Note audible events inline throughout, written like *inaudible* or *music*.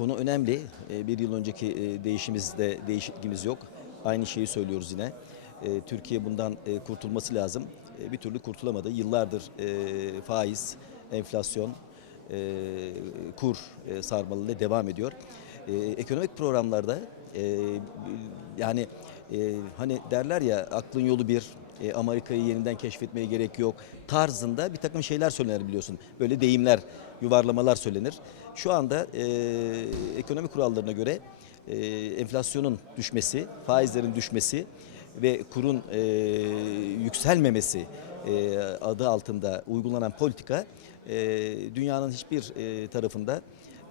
konu önemli. E, bir yıl önceki e, değişimizde değişikliğimiz yok. Aynı şeyi söylüyoruz yine. E, Türkiye bundan e, kurtulması lazım. E, bir türlü kurtulamadı. Yıllardır e, faiz, enflasyon, kur sarmalıyla devam ediyor. Ekonomik programlarda yani hani derler ya aklın yolu bir, e, Amerika'yı yeniden keşfetmeye gerek yok tarzında bir takım şeyler söylenir biliyorsun. Böyle deyimler, yuvarlamalar söylenir. Şu anda e, ekonomi kurallarına göre e, enflasyonun düşmesi, faizlerin düşmesi ve kurun e, yükselmemesi e, adı altında uygulanan politika e, dünyanın hiçbir e, tarafında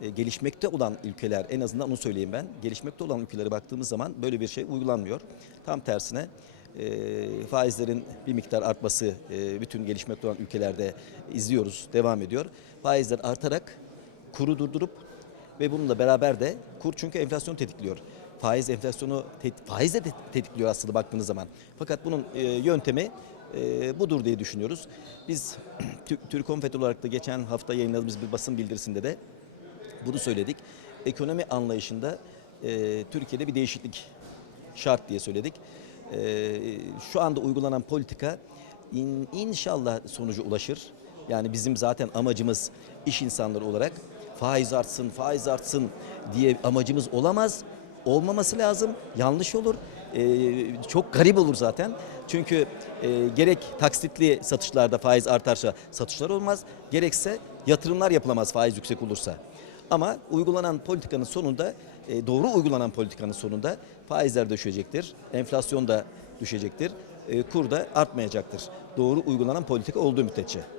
e, gelişmekte olan ülkeler en azından onu söyleyeyim ben. Gelişmekte olan ülkelere baktığımız zaman böyle bir şey uygulanmıyor. Tam tersine e, faizlerin bir miktar artması e, bütün gelişmekte olan ülkelerde izliyoruz, devam ediyor. Faizler artarak kuru durdurup ve bununla beraber de kur çünkü enflasyonu tetikliyor. Faiz enflasyonu tet- faiz de tet- tetikliyor aslında baktığınız zaman. Fakat bunun e, yöntemi e, budur diye düşünüyoruz. Biz *clears throat* Türk Türk Konfet olarak da geçen hafta yayınladığımız bir basın bildirisinde de bunu söyledik. Ekonomi anlayışında e, Türkiye'de bir değişiklik şart diye söyledik. E, şu anda uygulanan politika in, inşallah sonucu ulaşır. Yani bizim zaten amacımız iş insanları olarak faiz artsın, faiz artsın diye amacımız olamaz. Olmaması lazım. Yanlış olur. E, çok garip olur zaten. Çünkü e, gerek taksitli satışlarda faiz artarsa satışlar olmaz. Gerekse yatırımlar yapılamaz faiz yüksek olursa. Ama uygulanan politikanın sonunda, e, doğru uygulanan politikanın sonunda faizler düşecektir, enflasyon da düşecektir, e, kur da artmayacaktır. Doğru uygulanan politika olduğu müddetçe.